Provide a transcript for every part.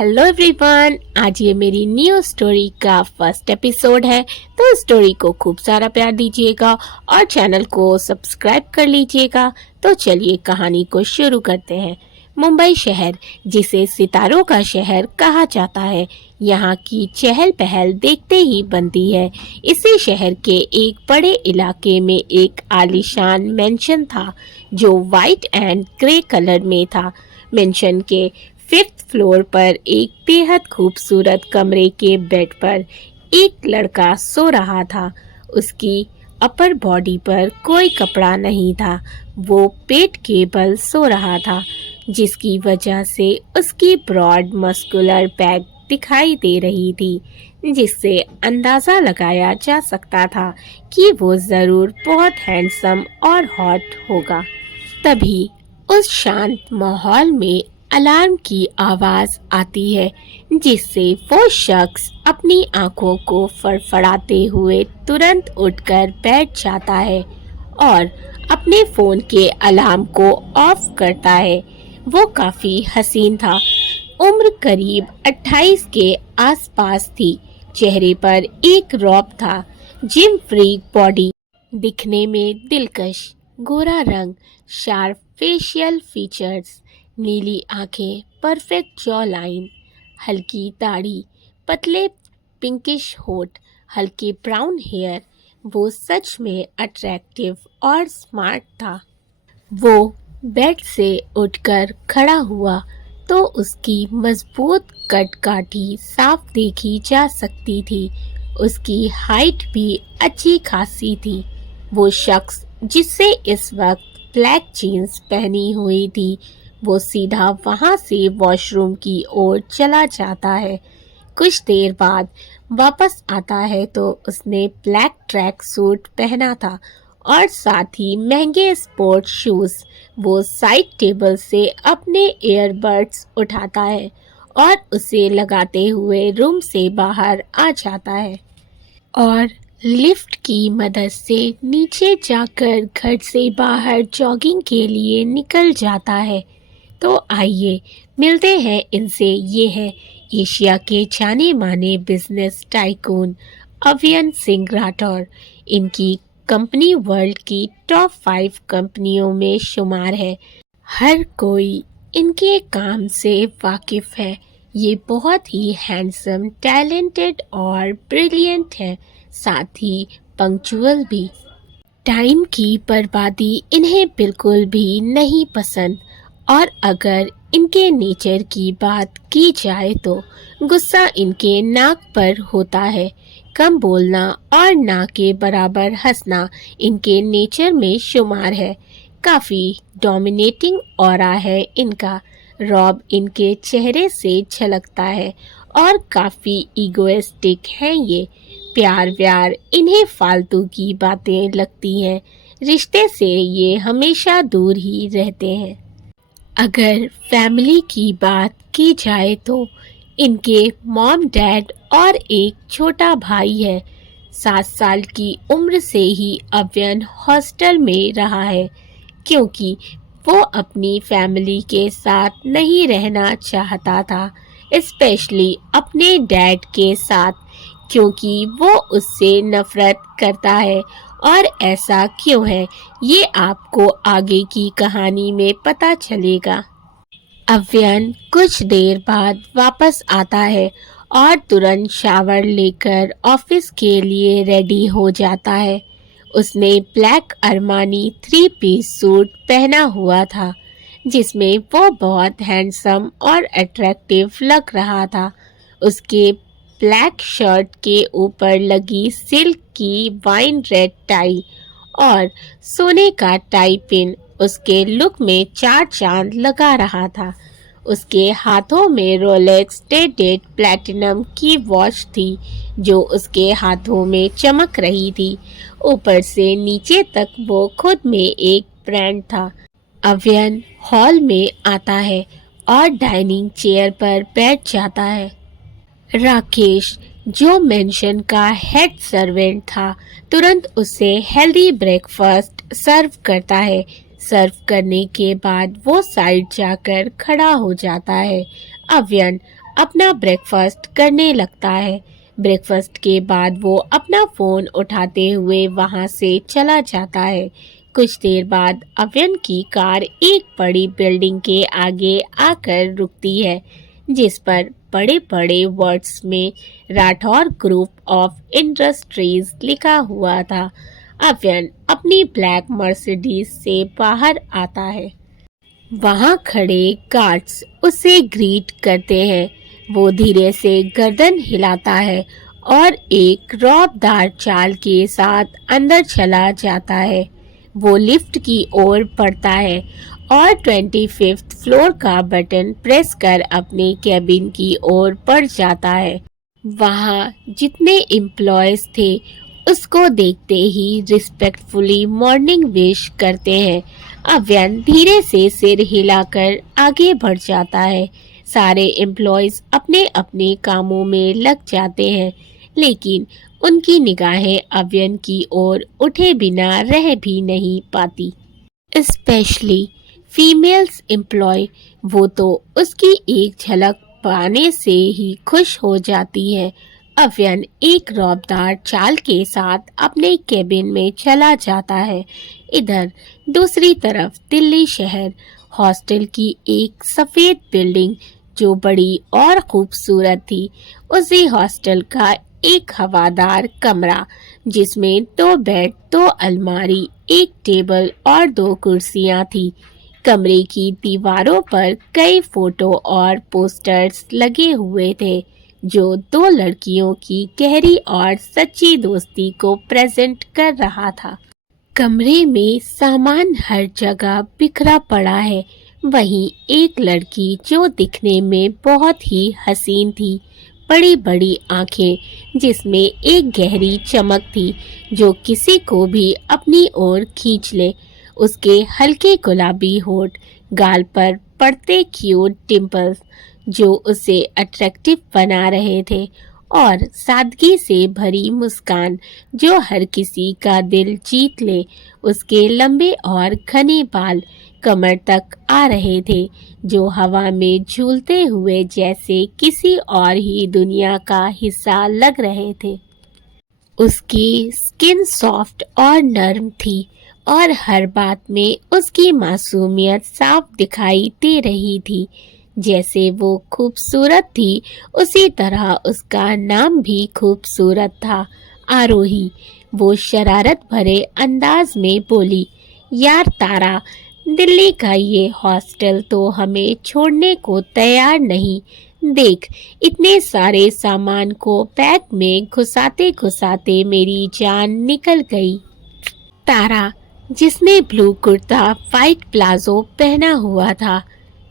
Hello everyone, आज ये मेरी न्यू स्टोरी का फर्स्ट एपिसोड है। तो स्टोरी को खूब सारा प्यार दीजिएगा और चैनल को सब्सक्राइब कर लीजिएगा। तो चलिए कहानी को शुरू करते हैं। मुंबई शहर, जिसे सितारों का शहर कहा जाता है, यहाँ की चहल पहल देखते ही बनती है। इसी शहर के एक बड़े इलाके में एक आलीशान मेंशन था जो वाइट एंड ग्रे कलर में था। मेंशन के 5th फ्लोर पर एक बेहद खूबसूरत कमरे के बेड पर एक लड़का सो रहा था। उसकी अपर बॉडी पर कोई कपड़ा नहीं था। वो पेट के बल सो रहा था, जिसकी वजह से उसकी ब्रॉड मस्कुलर बैक दिखाई दे रही थी, जिससे अंदाजा लगाया जा सकता था कि वो जरूर बहुत हैंडसम और हॉट होगा। तभी उस शांत माहौल में अलार्म की आवाज आती है, जिससे वो शख्स अपनी आंखों को फड़फड़ाते हुए तुरंत उठकर बैठ जाता है और अपने फोन के अलार्म को ऑफ करता है। वो काफी हसीन था। उम्र करीब 28 के आसपास थी। चेहरे पर एक रौब था। जिम फ्रीक बॉडी, दिखने में दिलकश, गोरा रंग, शार्प फेशियल फीचर्स, नीली आंखें, परफेक्ट जॉ लाइन, हल्की दाढ़ी, पतले पिंकिश होठ, हल्के ब्राउन हेयर। वो सच में अट्रैक्टिव और स्मार्ट था। वो बेड से उठकर खड़ा हुआ तो उसकी मजबूत कदकाठी साफ देखी जा सकती थी। उसकी हाइट भी अच्छी खासी थी। वो शख्स जिससे इस वक्त ब्लैक जीन्स पहनी हुई थी, वो सीधा वहां से वॉशरूम की ओर चला जाता है। कुछ देर बाद वापस आता है तो उसने ब्लैक ट्रैक सूट पहना था और साथ ही महंगे स्पोर्ट शूज। वो साइड टेबल से अपने ईयरबड्स उठाता है और उसे लगाते हुए रूम से बाहर आ जाता है और लिफ्ट की मदद से नीचे जाकर घर से बाहर जॉगिंग के लिए निकल जाता है। तो आइए मिलते हैं इनसे। ये है एशिया के जाने माने business tycoon Avian Singh Rathore. इनकी कंपनी वर्ल्ड की टॉप 5 कंपनियों में शुमार है। हर कोई इनके काम से वाकिफ है। ये बहुत ही हैंडसम, टैलेंटेड और ब्रिलियंट है, साथ ही पंक्चुअल भी। टाइम की बर्बादी इन्हें बिल्कुल भी नहीं पसंद और अगर इनके नेचर की बात की जाए तो गुस्सा इनके नाक पर होता है। कम बोलना और ना के बराबर हंसना इनके नेचर में शुमार है। काफी डोमिनेटिंग ऑरा है इनका। रॉब इनके चेहरे से झलकता है और काफी इगोइस्टिक हैं ये। प्यार व्यार इन्हें फालतू की बातें लगती हैं। रिश्ते से ये हमेशा दूर ही रहते हैं। अगर फैमिली की बात की जाए तो इनके मॉम डैड और एक छोटा भाई है। 7 साल की उम्र से ही अव्यन हॉस्टल में रहा है, क्योंकि वो अपनी फैमिली के साथ नहीं रहना चाहता था, स्पेशली अपने डैड के साथ, क्योंकि वो उससे नफरत करता है। और ऐसा क्यों है, ये आपको आगे की कहानी में पता चलेगा। अव्यन कुछ देर बाद वापस आता है और तुरंत शावर लेकर ऑफिस के लिए रेडी हो जाता है। उसने ब्लैक अरमानी 3 पीस सूट पहना हुआ था, जिसमें वो बहुत हैंडसम और अट्रैक्टिव लग रहा था। उसके ब्लैक शर्ट के ऊपर लगी सिल्क की वाइन रेड टाई और सोने का टाई पिन उसके लुक में 4 चांद लगा रहा था। उसके हाथों में रोलेक्स डेटेड प्लैटिनम की वॉच थी, जो उसके हाथों में चमक रही थी। ऊपर से नीचे तक वो खुद में एक ब्रांड था। अव्यन हॉल में आता है और डाइनिंग चेयर पर बैठ जाता है। राकेश, जो मेंशन का हेड सर्वेंट था, तुरंत उसे हेल्दी ब्रेकफास्ट सर्व करता है। सर्व करने के बाद वो साइड जाकर खड़ा हो जाता है। अव्यन अपना ब्रेकफास्ट करने लगता है। ब्रेकफास्ट के बाद वो अपना फोन उठाते हुए वहां से चला जाता है। कुछ देर बाद अव्यन की कार एक बड़ी बिल्डिंग के आगे आकर रुकती है, जिस पर बड़े बड़े वर्ड्स में राठौर ग्रुप ऑफ इंडस्ट्रीज लिखा हुआ था। अव्यन अपनी ब्लैक मर्सिडीज से बाहर आता है। वहां खड़े गार्ड्स उसे ग्रीट करते हैं। वो धीरे से गर्दन हिलाता है और एक रौबदार चाल के साथ अंदर चला जाता है। वो लिफ्ट की ओर बढ़ता है और 25th फ्लोर का बटन प्रेस कर अपने कैबिन की ओर बढ़ जाता है। वहाँ जितने एम्प्लॉयज थे उसको देखते ही रिस्पेक्टफुली मॉर्निंग विश करते हैं। अव्यन धीरे से सिर हिलाकर आगे बढ़ जाता है। सारे एम्प्लॉयज अपने अपने कामों में लग जाते हैं, लेकिन उनकी निगाहें अव्यन की ओर उठे बिना रह भी नहीं पाती। स्पेशली फीमेल्स एम्प्लॉय, वो तो उसकी एक झलक पाने से ही खुश हो जाती है। अव्यन एक रौबदार चाल के साथ अपने केबिन में चला जाता है। इधर दूसरी तरफ दिल्ली शहर हॉस्टल की एक सफेद बिल्डिंग जो बड़ी और खूबसूरत थी, उसी हॉस्टल का एक हवादार कमरा जिसमें 2 बेड, 2 अलमारी, एक टेबल और 2 कुर्सियां थी। कमरे की दीवारों पर कई फोटो और पोस्टर्स लगे हुए थे जो 2 लड़कियों की गहरी और सच्ची दोस्ती को प्रेजेंट कर रहा था। कमरे में सामान हर जगह बिखरा पड़ा है। वहीं एक लड़की जो दिखने में बहुत ही हसीन थी, बड़ी बड़ी आंखें जिसमें एक गहरी चमक थी जो किसी को भी अपनी ओर खींच ले। उसके हल्के गुलाबी होठ, गाल पर पड़ते क्यूट डिंपल्स जो उसे अट्रैक्टिव बना रहे थे, और सादगी से भरी मुस्कान जो हर किसी का दिल जीत ले। उसके लंबे और घने बाल कमर तक आ रहे थे जो हवा में झूलते हुए जैसे किसी और ही दुनिया का हिस्सा लग रहे थे। उसकी स्किन सॉफ्ट और नर्म थी और हर बात में उसकी मासूमियत साफ दिखाई दे रही थी। जैसे वो खूबसूरत थी, उसी तरह उसका नाम भी खूबसूरत था, आरोही। वो शरारत भरे अंदाज में बोली, यार तारा, दिल्ली का ये हॉस्टल तो हमें छोड़ने को तैयार नहीं। देख, इतने सारे सामान को बैग में घुसाते घुसाते मेरी जान निकल गई। तारा, जिसने ब्लू कुर्ता वाइट प्लाजो पहना हुआ था,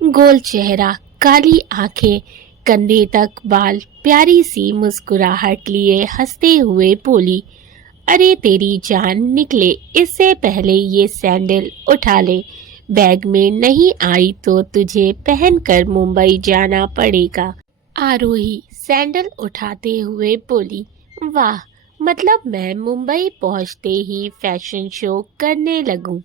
गोल चेहरा, काली आंखें, कंधे तक बाल, प्यारी सी मुस्कुराहट लिए हंसते हुए बोली, अरे तेरी जान निकले इससे पहले ये सैंडल उठा ले। बैग में नहीं आई तो तुझे पहनकर मुंबई जाना पड़ेगा। आरोही सैंडल उठाते हुए बोली, वाह, मतलब मैं मुंबई पहुंचते ही फैशन शो करने लगूं।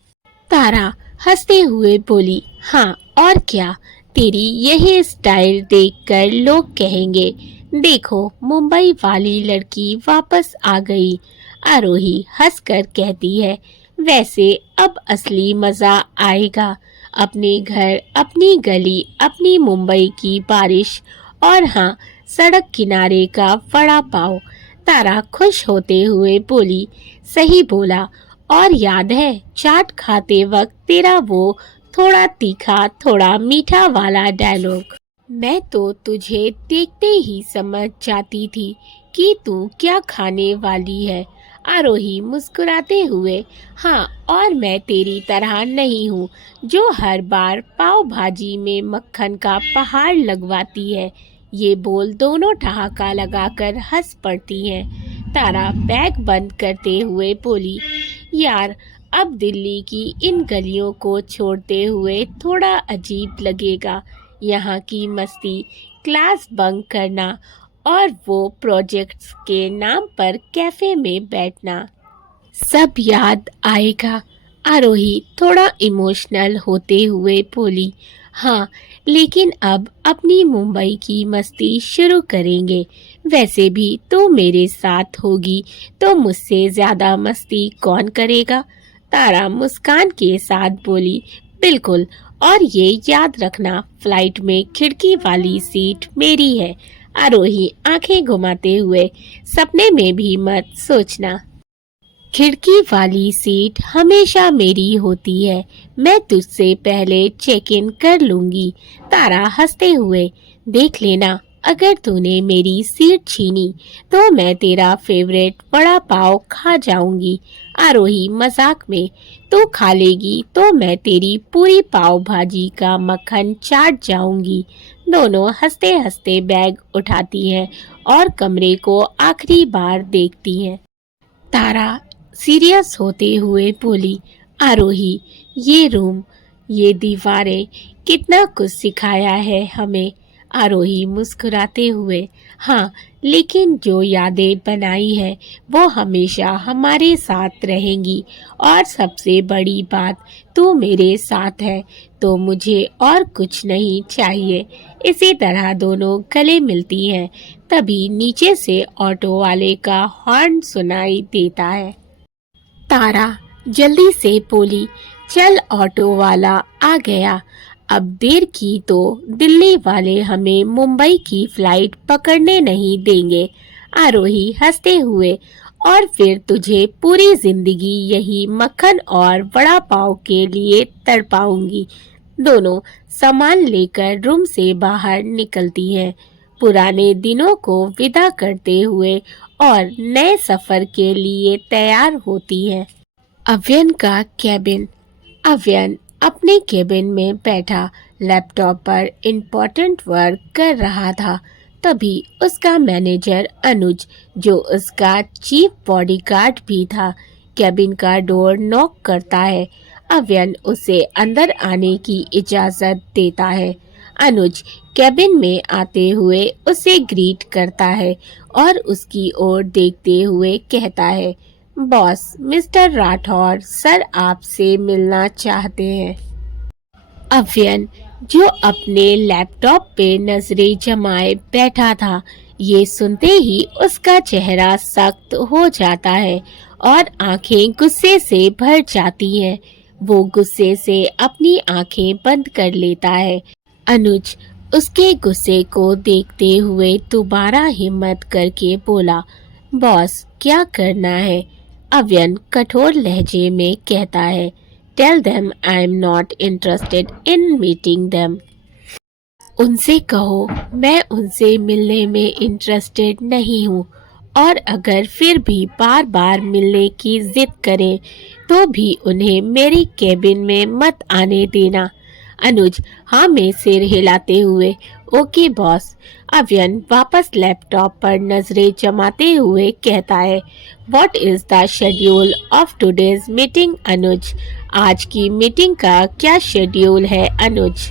तारा हंसते हुए बोली, हाँ और क्या, तेरी यही स्टाइल देखकर लोग कहेंगे, देखो मुंबई वाली लड़की वापस आ गई। आरोही हंसकर कहती है, वैसे अब असली मजा आएगा। अपने घर, अपनी गली, अपनी मुंबई की बारिश और हाँ, सड़क किनारे का वड़ा पाव। तारा खुश होते हुए बोली, सही बोला, और याद है चाट खाते वक्त तेरा वो थोड़ा तीखा थोड़ा मीठा वाला डायलॉग। मैं तो तुझे देखते ही समझ जाती थी कि तू क्या खाने वाली है। आरोही मुस्कुराते हुए, हाँ, और मैं तेरी तरह नहीं हूँ जो हर बार पाव भाजी में मक्खन का पहाड़ लगवाती है। ये बोल दोनों ठहाका लगाकर हंस पड़ती हैं। तारा बैग बंद करते हुए बोली, यार अब दिल्ली की इन गलियों को छोड़ते हुए थोड़ा अजीब लगेगा। यहाँ की मस्ती, क्लास बंक करना और वो प्रोजेक्ट्स के नाम पर कैफे में बैठना, सब याद आएगा। आरोही थोड़ा इमोशनल होते हुए बोली, हाँ, लेकिन अब अपनी मुंबई की मस्ती शुरू करेंगे। वैसे भी तू मेरे साथ होगी तो मुझसे ज्यादा मस्ती कौन करेगा? तारा मुस्कान के साथ बोली, बिल्कुल, और ये याद रखना, फ्लाइट में खिड़की वाली सीट मेरी है। आरोही आंखें घुमाते हुए, सपने में भी मत सोचना। खिड़की वाली सीट हमेशा मेरी होती है। मैं तुझसे पहले चेक इन कर लूंगी। तारा हंसते हुए, देख लेना, अगर तूने मेरी सीट छीनी तो मैं तेरा फेवरेट वड़ा पाव खा जाऊंगी। आरोही मजाक में, तू खा लेगी तो मैं तेरी पूरी पाव भाजी का मक्खन चाट जाऊंगी। दोनों हंसते हंसते बैग उठाती हैं और कमरे को आखिरी बार देखती हैं। तारा सीरियस होते हुए बोली, आरोही, ये रूम, ये दीवारें, कितना कुछ सिखाया है हमें। आरोही मुस्कुराते हुए, हाँ, लेकिन जो यादें बनाई है वो हमेशा हमारे साथ रहेंगी। और सबसे बड़ी बात, तू मेरे साथ है तो मुझे और कुछ नहीं चाहिए। इसी तरह दोनों गले मिलती हैं। तभी नीचे से ऑटो वाले का हॉर्न सुनाई देता है। तारा जल्दी से बोली, चल, ऑटो वाला आ गया। अब देर की तो दिल्ली वाले हमें मुंबई की फ्लाइट पकड़ने नहीं देंगे। आरोही हंसते हुए, और फिर तुझे पूरी जिंदगी यही मक्खन और वड़ा पाव के लिए तड़पाऊंगी। दोनों सामान लेकर रूम से बाहर निकलती हैं, पुराने दिनों को विदा करते हुए और नए सफर के लिए तैयार होती हैं। अव्यन का कैबिन। अव्यन अपने केबिन में बैठा लैपटॉप पर इम्पोर्टेंट वर्क कर रहा था। तभी उसका मैनेजर अनुज, जो उसका चीफ बॉडीगार्ड भी था, केबिन का डोर नॉक करता है। अव्यन उसे अंदर आने की इजाजत देता है। अनुज केबिन में आते हुए उसे ग्रीट करता है और उसकी ओर देखते हुए कहता है, बॉस, मिस्टर राठौर सर आपसे मिलना चाहते हैं। अव्यन, जो अपने लैपटॉप पे नजरें जमाए बैठा था, ये सुनते ही उसका चेहरा सख्त हो जाता है और आंखें गुस्से से भर जाती हैं। वो गुस्से से अपनी आंखें बंद कर लेता है। अनुज उसके गुस्से को देखते हुए दोबारा हिम्मत करके बोला, बॉस, क्या करना है? अव्यन कठोर लहजे में कहता है, tell them I am not interested in meeting them. उनसे कहो मैं उनसे मिलने में इंटरेस्टेड नहीं हूँ, और अगर फिर भी बार बार मिलने की जिद करें तो भी उन्हें मेरी केबिन में मत आने देना। अनुज हाँ में सिर हिलाते हुए, ओके बॉस। अव्यन वापस लैपटॉप पर नजरें जमाते हुए कहता है, what is the schedule of today's meeting Anuj? आज की मीटिंग का क्या शेड्यूल है अनुज?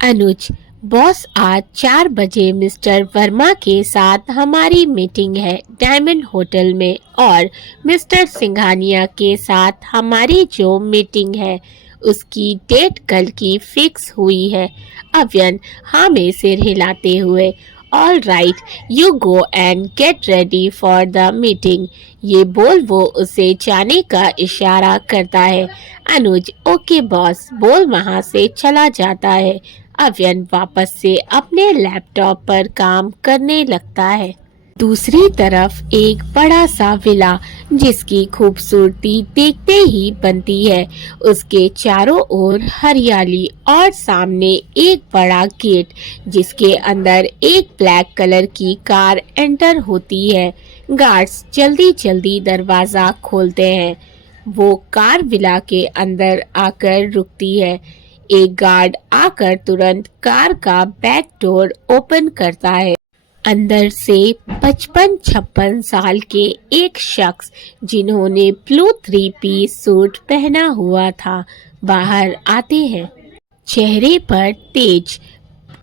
अनुज, बॉस, आज 4 बजे मिस्टर वर्मा के साथ हमारी मीटिंग है डायमंड होटल में, और मिस्टर सिंघानिया के साथ हमारी जो मीटिंग है उसकी डेट कल की फिक्स हुई है। अव्यन हाँ में सिर हिलाते हुए, all right, you go and get ready for the meeting. ये बोल वो उसे जाने का इशारा करता है। अनुज ओके बॉस बोल वहाँ से चला जाता है। अव्यन वापस से अपने लैपटॉप पर काम करने लगता है। दूसरी तरफ एक बड़ा सा विला, जिसकी खूबसूरती देखते ही बनती है। उसके चारों ओर हरियाली और सामने एक बड़ा गेट, जिसके अंदर एक ब्लैक कलर की कार एंटर होती है। गार्ड्स जल्दी जल्दी दरवाजा खोलते हैं। वो कार विला के अंदर आकर रुकती है। एक गार्ड आकर तुरंत कार का बैक डोर ओपन करता है। अंदर से 55-56 साल के एक शख्स, जिन्होंने ब्लू 3-पीस सूट पहना हुआ था, बाहर आते हैं। चेहरे पर तेज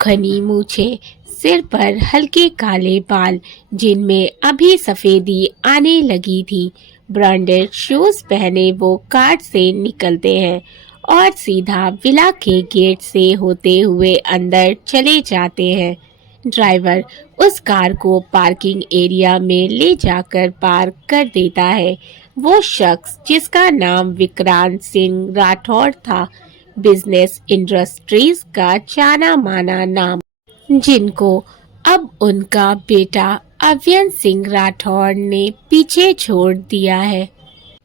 घनी मूछें, सिर पर हल्के काले बाल जिनमें अभी सफेदी आने लगी थी। ब्रांडेड शूज पहने वो कार से निकलते हैं और सीधा विला के गेट से होते हुए अंदर चले जाते हैं। ड्राइवर उस कार को पार्किंग एरिया में ले जाकर पार्क कर देता है। वो शख्स जिसका नाम विक्रांत सिंह राठौड़ था, बिजनेस इंडस्ट्रीज का जाना माना नाम, जिनको अब उनका बेटा अवियन सिंह राठौड़ ने पीछे छोड़ दिया है।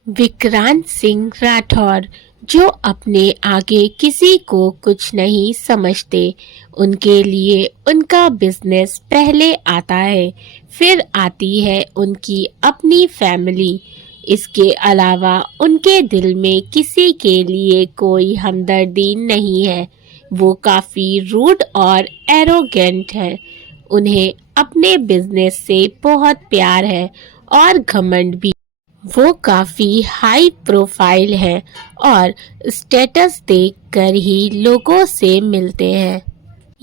विक्रांत सिंह राठौर जो अपने आगे किसी को कुछ नहीं समझते, उनके लिए उनका बिजनेस पहले आता है, फिर आती है उनकी अपनी फैमिली। इसके अलावा उनके दिल में किसी के लिए कोई हमदर्दी नहीं है। वो काफी रूड और एरोगेंट है। उन्हें अपने बिजनेस से बहुत प्यार है और घमंड भी। वो काफी हाई प्रोफाइल है और स्टेटस देखकर ही लोगों से मिलते हैं।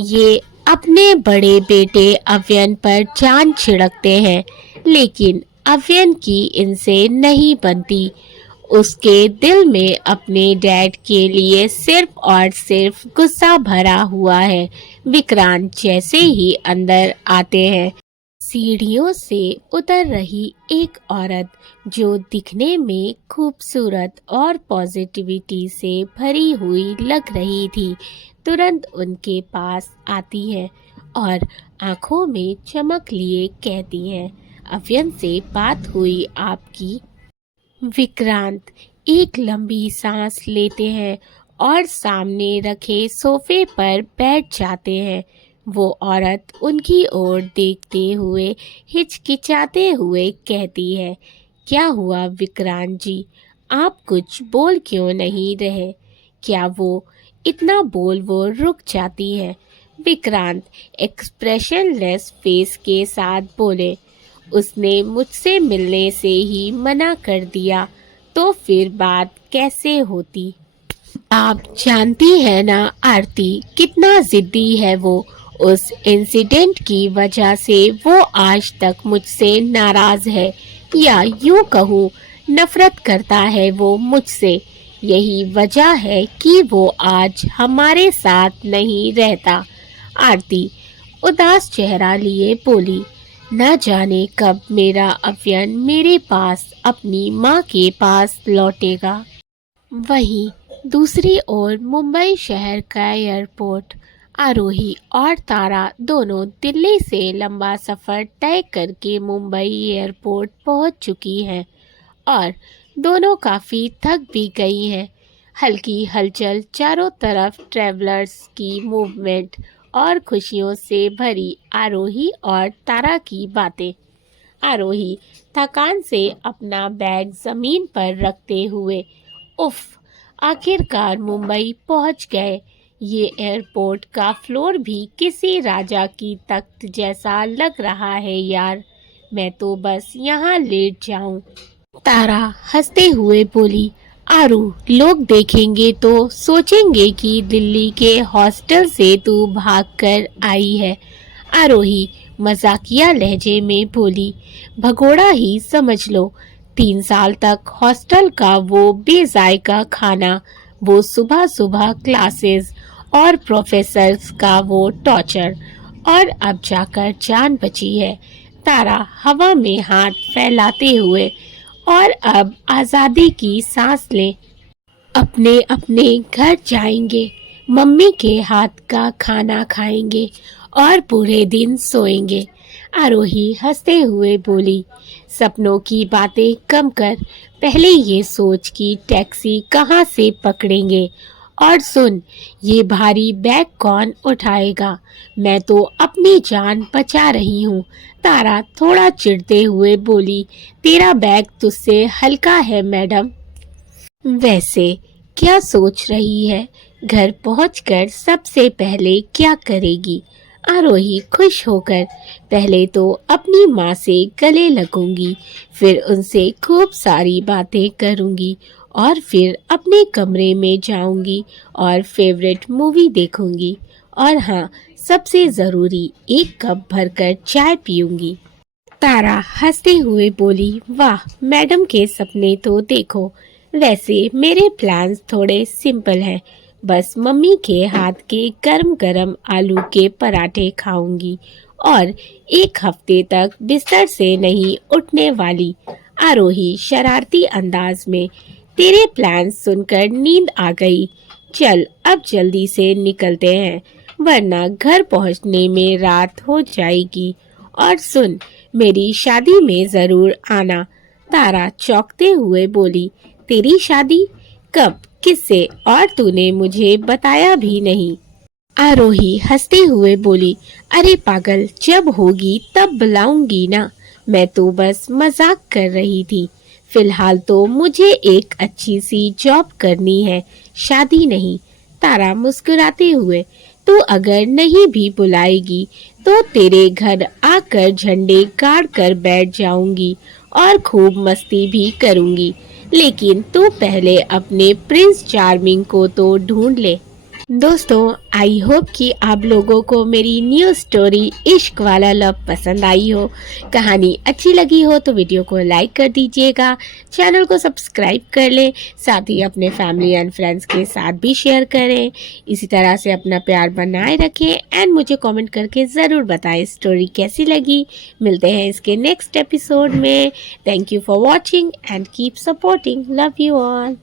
ये अपने बड़े बेटे अव्यन पर जान छिड़कते हैं, लेकिन अव्यन की इनसे नहीं बनती। उसके दिल में अपने डैड के लिए सिर्फ और सिर्फ गुस्सा भरा हुआ है। विक्रांत जैसे ही अंदर आते हैं, सीढ़ियों से उतर रही एक औरत जो दिखने में खूबसूरत और पॉजिटिविटी से भरी हुई लग रही थी, तुरंत उनके पास आती है और आंखों में चमक लिए कहती है, अव्यन से बात हुई आपकी? विक्रांत एक लंबी सांस लेते हैं और सामने रखे सोफे पर बैठ जाते हैं। वो औरत उनकी ओर देखते हुए हिचकिचाते हुए कहती है, क्या हुआ विक्रांत जी, आप कुछ बोल क्यों नहीं रहे? क्या वो इतना बोल वो रुक जाती है। विक्रांत एक्सप्रेशनलेस फेस के साथ बोले, उसने मुझसे मिलने से ही मना कर दिया, तो फिर बात कैसे होती? आप जानती है ना आरती, कितना जिद्दी है वो। उस इंसिडेंट की वजह से वो आज तक मुझसे नाराज है, या यूं कहूँ नफरत करता है वो मुझसे। यही वजह है कि वो आज हमारे साथ नहीं रहता। आरती उदास चेहरा लिए बोली, न जाने कब मेरा अव्यन मेरे पास अपनी माँ के पास लौटेगा। वहीं दूसरी ओर मुंबई शहर का एयरपोर्ट, आरोही और तारा दोनों दिल्ली से लंबा सफ़र तय करके मुंबई एयरपोर्ट पहुंच चुकी हैं और दोनों काफ़ी थक भी गई हैं। हल्की हलचल चारों तरफ, ट्रैवलर्स की मूवमेंट और खुशियों से भरी आरोही और तारा की बातें। आरोही थकान से अपना बैग ज़मीन पर रखते हुए, उफ, आखिरकार मुंबई पहुंच गए। ये एयरपोर्ट का फ्लोर भी किसी राजा की तख्त जैसा लग रहा है यार, मैं तो बस यहाँ लेट जाऊं। तारा हंसते हुए बोली, आरू, लोग देखेंगे तो सोचेंगे कि दिल्ली के हॉस्टल से तू भागकर आई है। आरोही मजाकिया लहजे में बोली, भगोड़ा ही समझ लो। 3 साल तक हॉस्टल का वो बेजायका खाना, वो सुबह सुबह क्लासेस और प्रोफेसर्स का वो टॉर्चर, और अब जाकर जान बची है। तारा हवा में हाथ फैलाते हुए, और अब आज़ादी की सांस लें, अपने अपने घर जाएंगे, मम्मी के हाथ का खाना खाएंगे और पूरे दिन सोएंगे। आरोही हंसते हुए बोली, सपनों की बातें कम कर, पहले ये सोच कि टैक्सी कहाँ से पकड़ेंगे। और सुन, ये भारी बैग कौन उठाएगा? मैं तो अपनी जान बचा रही हूँ। तारा थोड़ा चिढ़ते हुए बोली, तेरा बैग तुझसे हल्का है मैडम। वैसे क्या सोच रही है? घर पहुंचकर सबसे पहले क्या करेगी? आरोही खुश होकर पहले तो अपनी माँ से गले लगूंगी, फिर उनसे खूब सारी बातें करूंगी और फिर अपने कमरे में जाऊंगी और फेवरेट मूवी देखूंगी, और हाँ, सबसे ज़रूरी एक कप भरकर चाय पीऊंगी। तारा हंसते हुए बोली, वाह मैडम के सपने तो देखो, वैसे मेरे प्लान्स थोड़े सिंपल हैं। बस मम्मी के हाथ के गरम गरम आलू के पराठे खाऊंगी और एक हफ्ते तक बिस्तर से नहीं उठने वाली। आरोही शरारती अंदाज में। तेरे प्लान्स सुनकर नींद आ गई। चल अब जल्दी से निकलते हैं, वरना घर पहुंचने में रात हो जाएगी। और सुन, मेरी शादी में जरूर आना। तारा चौंकते हुए बोली, तेरी शादी? कब, किससे? और तूने मुझे बताया भी नहीं। आरोही हंसते हुए बोली, अरे पागल, जब होगी तब बुलाऊंगी ना। मैं तो बस मजाक कर रही थी। फिलहाल तो मुझे एक अच्छी सी जॉब करनी है, शादी नहीं। तारा मुस्कुराते हुए, तू अगर नहीं भी बुलाएगी तो तेरे घर आकर झंडे गाड़ कर बैठ जाऊंगी और खूब मस्ती भी करूंगी। लेकिन तू पहले अपने प्रिंस चार्मिंग को तो ढूंढ ले। दोस्तों, आई होप कि आप लोगों को मेरी न्यू स्टोरी इश्क वाला लव पसंद आई हो। कहानी अच्छी लगी हो तो वीडियो को लाइक कर दीजिएगा, चैनल को सब्सक्राइब कर लें, साथ ही अपने फैमिली एंड फ्रेंड्स के साथ भी शेयर करें। इसी तरह से अपना प्यार बनाए रखें एंड मुझे कमेंट करके ज़रूर बताएं स्टोरी कैसी लगी। मिलते हैं इसके नेक्स्ट एपिसोड में। Thank you for watching and keep supporting. Love you all.